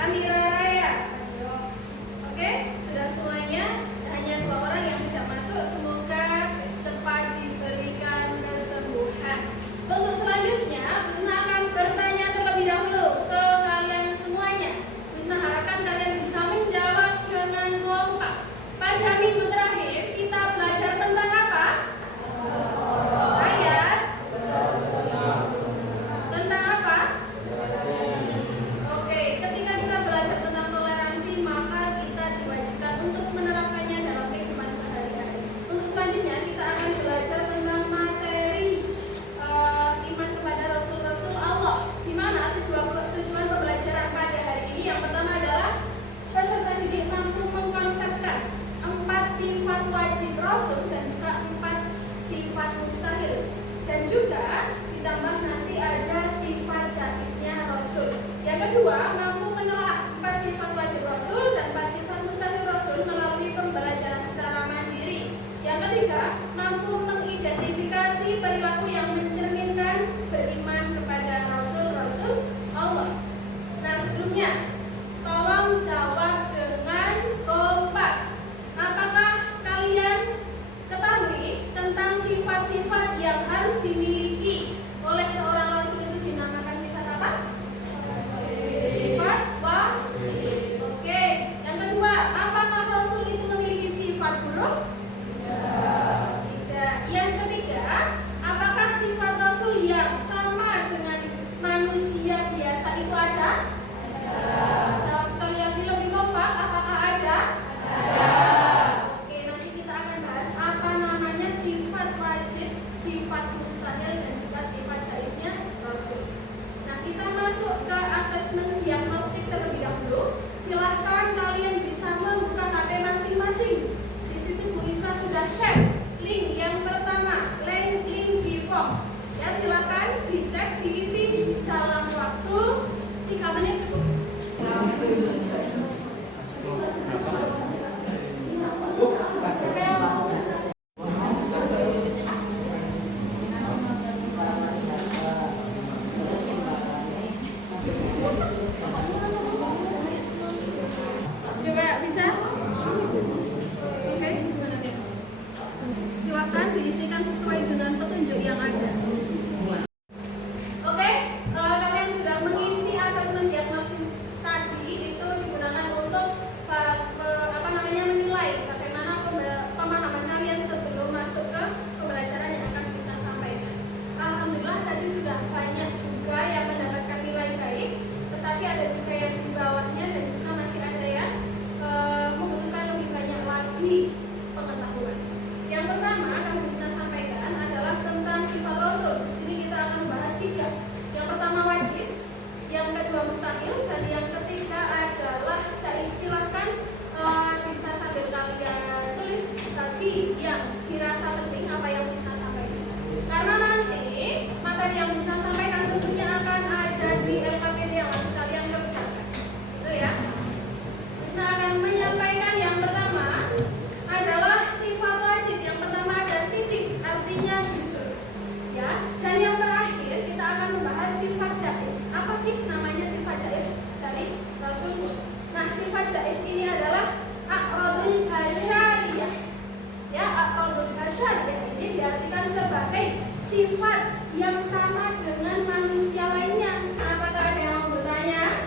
Amira Raya. Oke, sudah semuanya. Hanya 2 orang yang tidak masuk. Semoga cepat diberikan kesembuhan. Untuk selanjutnya, Wisna akan bertanya terlebih dahulu ke kalian semuanya. Wisna harapkan kalian bisa menjawab dengan kompak. Pada minggu terakhir kita belajar tentang apa? Ayat. Tentang apa? Oke, ketika kita belajar tentang toleransi, maka kita diwajibkan untuk menerapkannya dalam kehidupan sehari-hari. Untuk selanjutnya kita akan belajar tentang materi iman kepada Rasul-Rasul Allah. Di mana tujuan pembelajaran pada hari ini yang pertama adalah peserta didik mampu mengkonsepkan 4 sifat wajib Rasul dan juga 4 sifat mustahil. Dan juga ditambah nanti ada sifat zaisnya Rasul. Yang kedua, mampu menelaah 4 sifat wajib Rasul dan 4 sifat mustahil Rasul melalui pembelajaran secara mandiri. Yang ketiga, mampu mengidentifikasi perilaku yang mencerminkan beriman kepada Rasul-Rasul Allah. Nah, sebelumnya, tolong jawab dengan kompak. Apakah kalian ketahui tentang sifat-sifat yang harus dimiliki oleh seorang Rasul itu dinamakan sifat apa? Sifat wajib. Oke. Yang kedua, apakah Rasul itu memiliki sifat buruk? Tidak. Yang ketiga, apakah sifat Rasul yang sama dengan manusia biasa itu ada? Jawab sekali lagi lebih kompak, apakah ada? Oke, nanti kita akan bahas apa namanya sifat wajib, sifat mustahil dan juga sifat jaiznya Rasul. Nah, kita masuk ke asesmen diagnostik terlebih dahulu. Silahkan kalian bisa membuka HP masing-masing. Di situ Bu Lisa sudah share link yang pertama, link G-Form. Ya, silahkan dicek, diisi dalam waktu 3 menit cukup. Coba bisa? Oke, gimana nih? Silakan diisikan sesuai dengan petunjuk yang ada. Oke, kalian sudah mengisi asesmen diagnostik tadi, itu digunakan untuk menilai bagaimana pemahaman kalian sebelum masuk ke pembelajaran yang akan bisa sampaikan. Alhamdulillah tadi sudah banyak juga yang mendapatkan nilai baik, tetapi ada juga yang di bawahnya dan juga masih ada yang membutuhkan lebih banyak lagi pengetahuan. Yang pertama kami bisa sampaikan adalah tentang sifat Rasul. Di sini kita akan membahas 3. Yang pertama wajib, yang kedua mustahil, dan yang ketiga adalah jaiz. Silahkan bisa sambil kalian tulis tadi yang dirasa penting apa yang bisa sampaikan. Karena nanti materi yang bisa sampaikan tentunya akan ada di LKPD yang harus kalian kerjakan. Itu ya. Bisa akan menyampaikan yang pertama adalah sifat wajib. Yang pertama ada sidik, artinya jujur. Ya. Dan yang terakhir kita akan membahas sifat jaiz. Apa sih namanya sifat jaiz dari Rasul? Nah, sifat jaiz ini adalah a'radul basyariyah. Ya, a'radul basyariyah ini diartikan sebagai sifat yang sama dengan manusia lainnya. Apakah ada yang mau bertanya?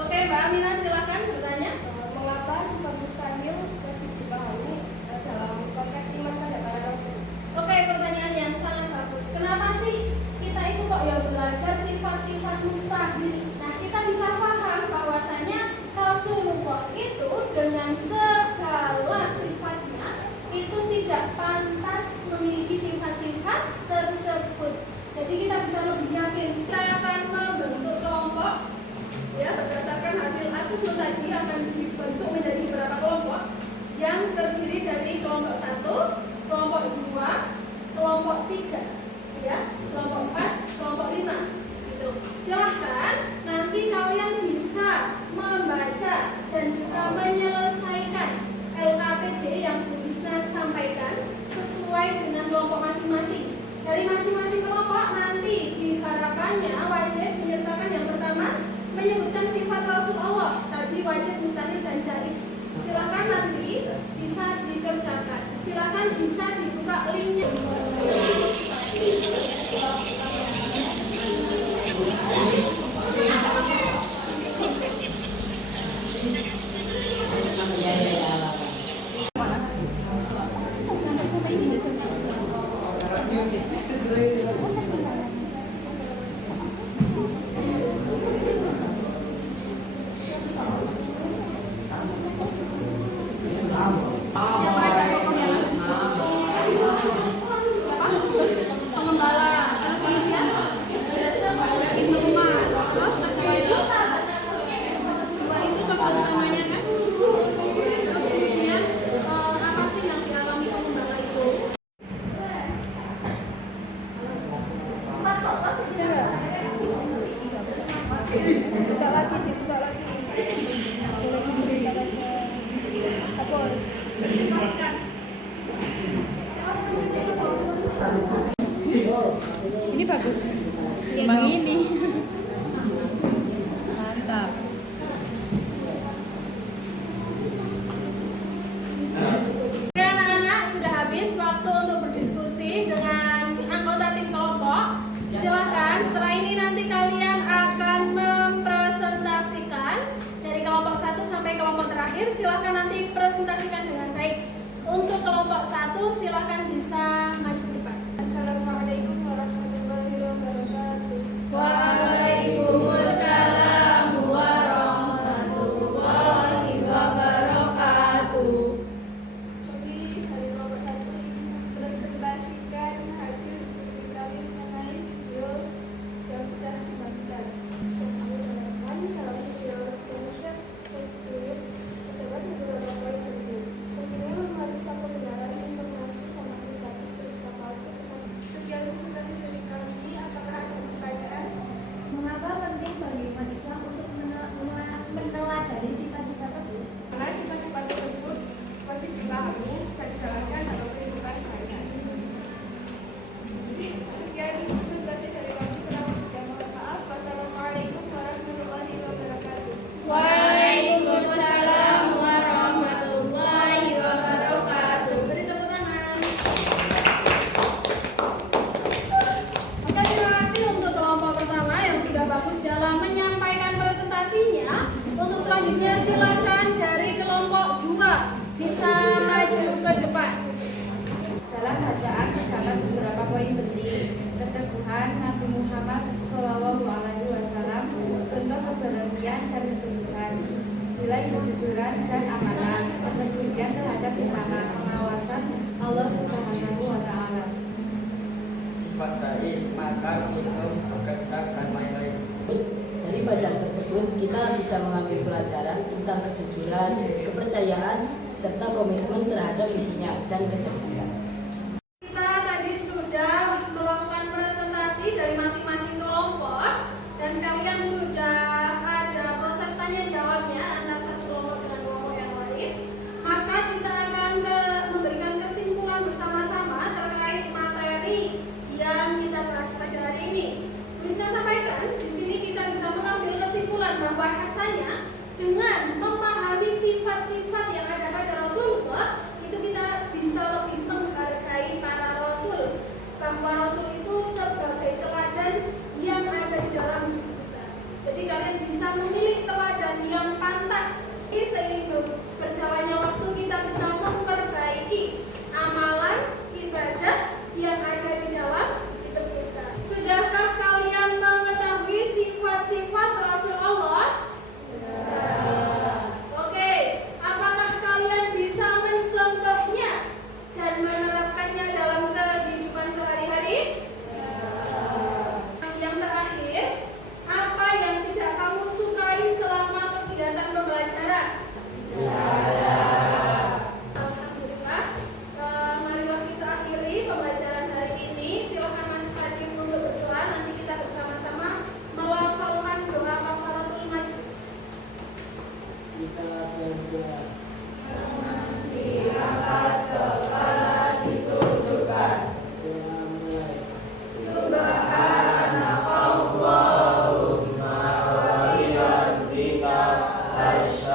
Oke, Mbak Amina silakan bertanya. Mengapa sifat mustahil wajib dipahami dalam konteks iman pada para rasul? Oke, pertanyaan yang sangat bagus. Kenapa sih kita itu kok ya belajar sifat-sifat mustahil? Nah, kita bisa paham bahwasanya Rasulullah itu dengan segala sifatnya itu tidak pantas memiliki sifat-sifat tersebut. Jadi kita bisa lebih yakin. Kita akan membentuk kelompok ya, berdasarkan hasil asesmen tadi akan dibentuk menjadi beberapa kelompok yang terdiri dari kelompok 1, kelompok 2, kelompok 3, ya, kelompok 4, kelompok 5. Gitu. Silahkan nanti kalian bisa membaca dan juga menyelesaikan LKPD yang bisa sampaikan sesuai dengan kelompok masing-masing. Dari masing-masing kelompok nanti diharapkannya wajib menyertakan yang pertama menyebutkan sifat Rasul Allah terakhir silahkan nanti presentasikan dengan baik. Untuk kelompok 1 silahkan bisa maju ke depan. Assalamualaikum warahmatullahi wabarakatuh. Waalaikumsalam warahmatullahi wabarakatuh. Kami dari kelompok 1 ingin presentasikan hasil diskusi kami mengenai video yang sudah dibagikan. Yang kami dapatkan dalam video Indonesia Tulis terdapat beberapa poin penting. Pentingnya memeriksa kebenaran informasi sama negatif berita palsu. Sekian presentasi dari kami. Apakah ada pertanyaan? Mengapa penting bagi umat Islam untuk meneladani sifat-sifat Rasul? Karena sifat-sifat tersebut wajib dipahami dan dijalankan dalam kehidupan sehari-hari. Sekian presentasi dari kami. Kurang lebihnya mohon maaf. Wassalamualaikum warahmatullahi wabarakatuh. Waalaikumsalam warahmatullahi wabarakatuh. Beri tepuk tangan. Oke, terima kasih untuk kelompok pertama yang sudah bagus dalam menyampaikan presentasinya. Untuk selanjutnya silakan dari kelompok 2 bisa maju ke depan. Dalam bacaan terdapat beberapa poin penting. Keteguhan Nabi Muhammad SAW, contoh keberanian dan ketulusan, nilai kejujuran dan amanah, kepedulian terhadap sesama, pengawasan Allah Subhanahu wa Ta'ala. Sifat jais, makan, minum, bekerja, dan lain-lain. Dari bacaan tersebut kita bisa mengambil pelajaran tentang kejujuran, kepercayaan, serta komitmen terhadap visinya dan kecerdasan. Kita tadi sudah melakukan presentasi dari masing-masing kelompok dan kalian sudah ada proses tanya jawabnya antara satu kelompok dengan kelompok yang lain. Maka kita akan memberikan kesimpulan bersama-sama terkait materi yang kita bahas pada hari ini. Bisa sampaikan di sini kita bisa mengambil kesimpulan bahwasanya dengan memahami sifat-sifat yang ada pada Rasulullah itu kita bisa lebih menghargai para Rasul, bahwa Rasul itu sebagai teladan yang ada di dalam hidup kita. Jadi kalian bisa memilih teladan yang pantas. Ini seiring berjalannya waktu kita bisa memperbaiki amalan ibadah yang ada di dalam hidup kita. Sudahkah kalian mengetahui sifat-sifat Rasulullah? Oke, apakah kalian bisa mencontohnya dan menerapkannya dalam kehidupan sehari-hari? Yang terakhir, apa yang tidak kamu sukai selama kegiatan pembelajaran? Alhamdulillah. Marilah kita akhiri pembelajaran hari ini. Silakan Mas Hadim untuk berdoa. Nanti kita bersama-sama melafalkan doa kafaratul majlis. Kita berdoa. Doa mulai. Subhanakallahumma wa bihamdika asyhadu